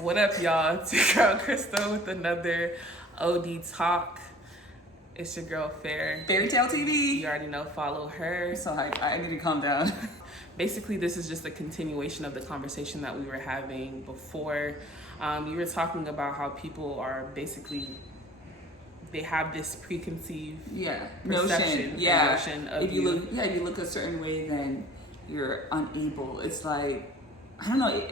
What up, y'all? It's your girl Crystal with another OD Talk. It's your girl Fair. Fairy Tale TV. You already know, follow her. So I need to calm down. Basically, this is just a continuation of the conversation that we were having before. You were talking about how people are basically, they have this preconceived perception, notion of if you look a certain way, then you're unable. It's like, I don't know,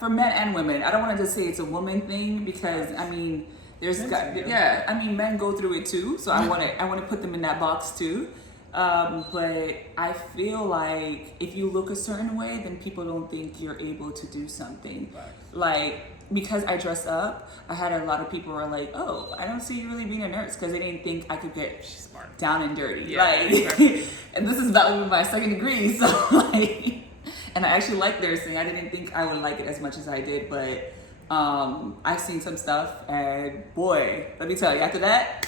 for men and women. I don't want to just say it's a woman thing because I mean, men go through it too. So I want to put them in that box too. But I feel like if you look a certain way, then people don't think you're able to do something. Right. Like, because I dress up, I had a lot of people who were like, "Oh, I don't see you really being a nurse," because they didn't think I could get down and dirty. Yeah, like, exactly. And this is not even my second degree, so like, and I actually like nursing. I didn't think I would like it as much as I did, but I've seen some stuff, and boy, let me tell you, after that,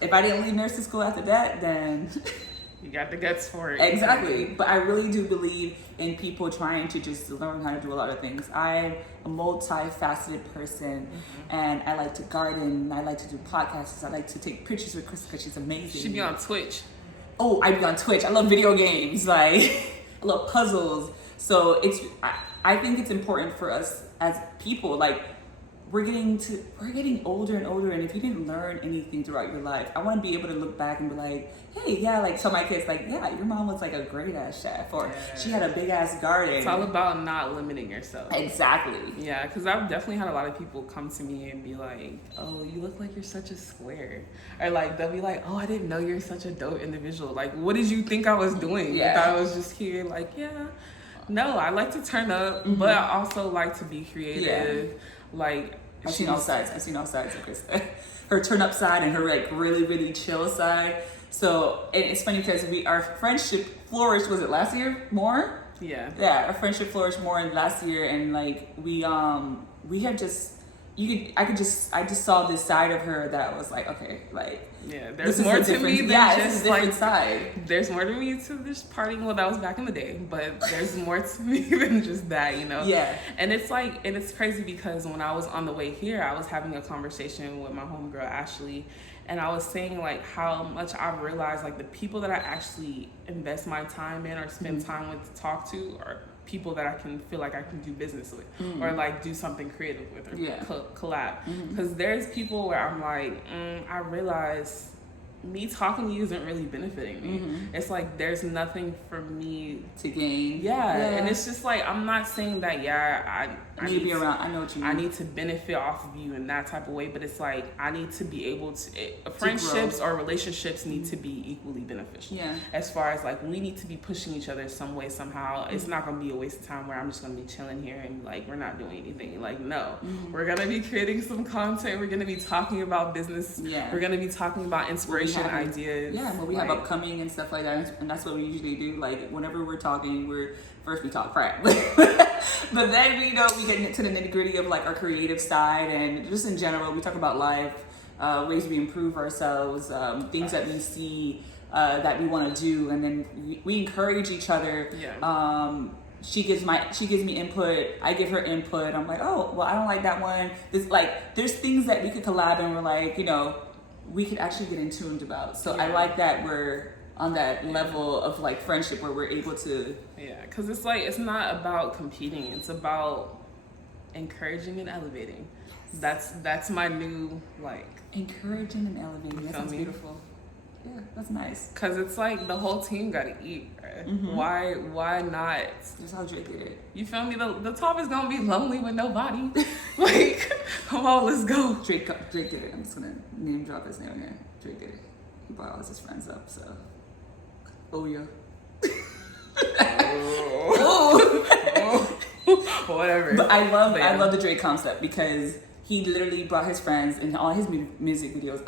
if I didn't leave nursing school after that, then you got the guts for it. Exactly. But I really do believe in people trying to just learn how to do a lot of things. I'm a multifaceted person, and I like to garden. I like to do podcasts. I like to take pictures with Chris because she's amazing. She be on Twitch. Oh, I be on Twitch. I love video games. Like, I love puzzles. So I think it's important for us as people. Like, we're getting older and older, and if you didn't learn anything throughout your life, I want to be able to look back and be like, hey, yeah, like tell my kids, like, yeah, your mom was like a great ass chef, or she had a big ass garden. It's all about not limiting yourself. Exactly. Yeah, because I've definitely had a lot of people come to me and be like, oh, you look like you're such a square. Or like, they'll be like, oh, I didn't know you're such a dope individual. Like, what did you think I was doing? Yeah. I thought I was just here, like, yeah. No, I like to turn up, but I also like to be creative. Yeah. Like, I've seen all sides of Krista. Her turn up side and her like really, really chill side. So, and it's funny because our friendship flourished, was it last year more? Yeah. Yeah, our friendship flourished more in last year, and like we had just, I just saw this side of her that was like, okay, like, yeah, there's more to me than just like side. There's more to me to this partying. Well, that was back in the day, but there's more to me than just that, you know? Yeah. And it's like, and it's crazy because when I was on the way here, I was having a conversation with my homegirl Ashley, and I was saying like how much I've realized like the people that I actually invest my time in or spend time with to talk to are people that I can feel like I can do business with or like do something creative with or collab. Because there's people where I'm like, I realize me talking to you isn't really benefiting me. It's like there's nothing for me to gain. Yeah. And it's just like, I'm not saying that, I need to be around. I know what you mean. I need to benefit off of you in that type of way, but it's like I need to be able to friendships or relationships need to be equally beneficial. Yeah. As far as like we need to be pushing each other some way somehow. It's not gonna be a waste of time where I'm just gonna be chilling here and like we're not doing anything. Like no, we're gonna be creating some content. We're gonna be talking about business. Yeah. We're gonna be talking about inspiration ideas. Yeah, what we have upcoming and stuff like that, and that's what we usually do. Like whenever we're talking, first we talk crap, but then we get into the nitty gritty of like our creative side, and just in general, we talk about life, ways we improve ourselves, things that we see that we want to do, and then we encourage each other. Yeah. She gives me input, I give her input. I'm like, oh, well, I don't like that one. There's things that we could collab, and we're like, we could actually get in tuned about. So I like that we're on that level of like friendship where we're able to. Yeah, because it's like, it's not about competing. It's about encouraging and elevating. That's my new, like. Encouraging and elevating. That sounds beautiful. Yeah, that's nice. Because it's like the whole team got to eat, right? Why not? That's how Drake did it. You feel me? The top is going to be lonely with nobody. Like, come on, let's go. Drake did it. I'm just going to name drop his name here. Drake did it. He brought all his friends up, so. Oh, yeah. Whatever. But I love the Drake concept because he literally brought his friends in all his music videos.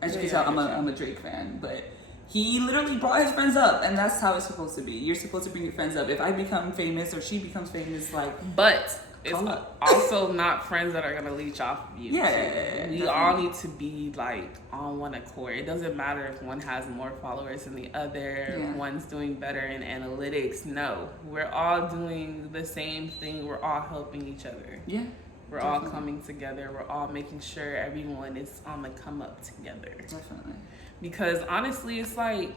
As you can tell, I'm a Drake fan, but he literally brought his friends up, and that's how it's supposed to be. You're supposed to bring your friends up. If I become famous or she becomes famous, like, but it's also not friends that are gonna leech off of you. Yeah, we all need to be like on one accord. It doesn't matter if one has more followers than the other. One's doing better in analytics. No, we're all doing the same thing. We're all helping each other. Yeah. We're all coming together. We're all making sure everyone is on the come up together. Definitely. Because honestly, it's like,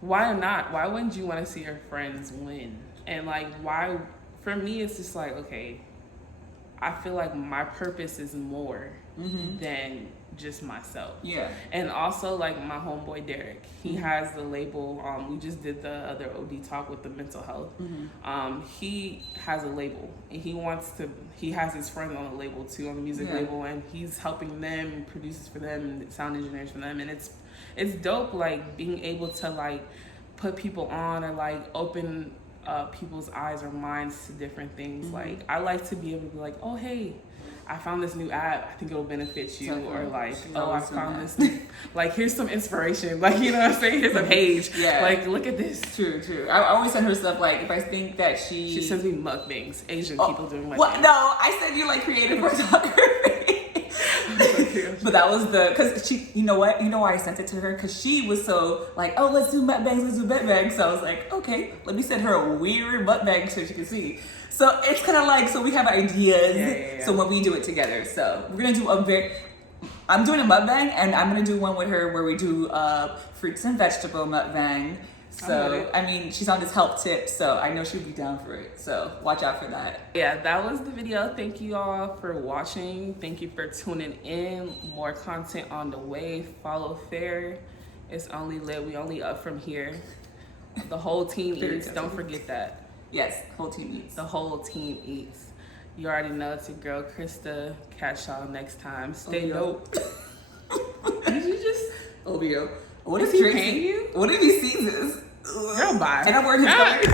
why not? Why wouldn't you want to see your friends win? And like, why? For me, it's just like, okay, I feel like my purpose is more than just myself. Yeah. And also, like, my homeboy Derek, he has the label. We just did the other OD talk with the mental health. He has a label, and he has his friends on the label too, on the music label, and he's helping them and produces for them and sound engineers for them. And it's dope, like, being able to like put people on or like open people's eyes or minds to different things. Like, I like to be able to be like, oh, hey, I found this new app, I think it'll benefit you. Or like, oh, I found this new, like, here's some inspiration, like, you know what I'm saying, here's a page, like, look at this. True. I always send her stuff, like, if I think that she sends me mukbangs, Asian people doing mukbangs. What? No, I said you like creative photography. But that was because she, you know what? You know why I sent it to her? Because she was so like, oh, let's do mukbangs. So I was like, okay, let me send her a weird mukbang so she can see. So it's kind of like, so we have ideas. Yeah. So when we do it together, so we're gonna do I'm doing a mukbang, and I'm gonna do one with her where we do fruits and vegetable mukbang. So, I mean, she's on this health tip, so I know she'll be down for it. So, watch out for that. Yeah, that was the video. Thank you all for watching. Thank you for tuning in. More content on the way. Follow Fair. It's only lit. We only up from here. The whole team eats. Don't forget that. Yes, whole team eats. The whole team eats. You already know it's your girl, Krista. Catch y'all next time. Stay dope. Did you just... OBO. What if he paying you? What if he sees this? Girl, bye. And I'm wearing his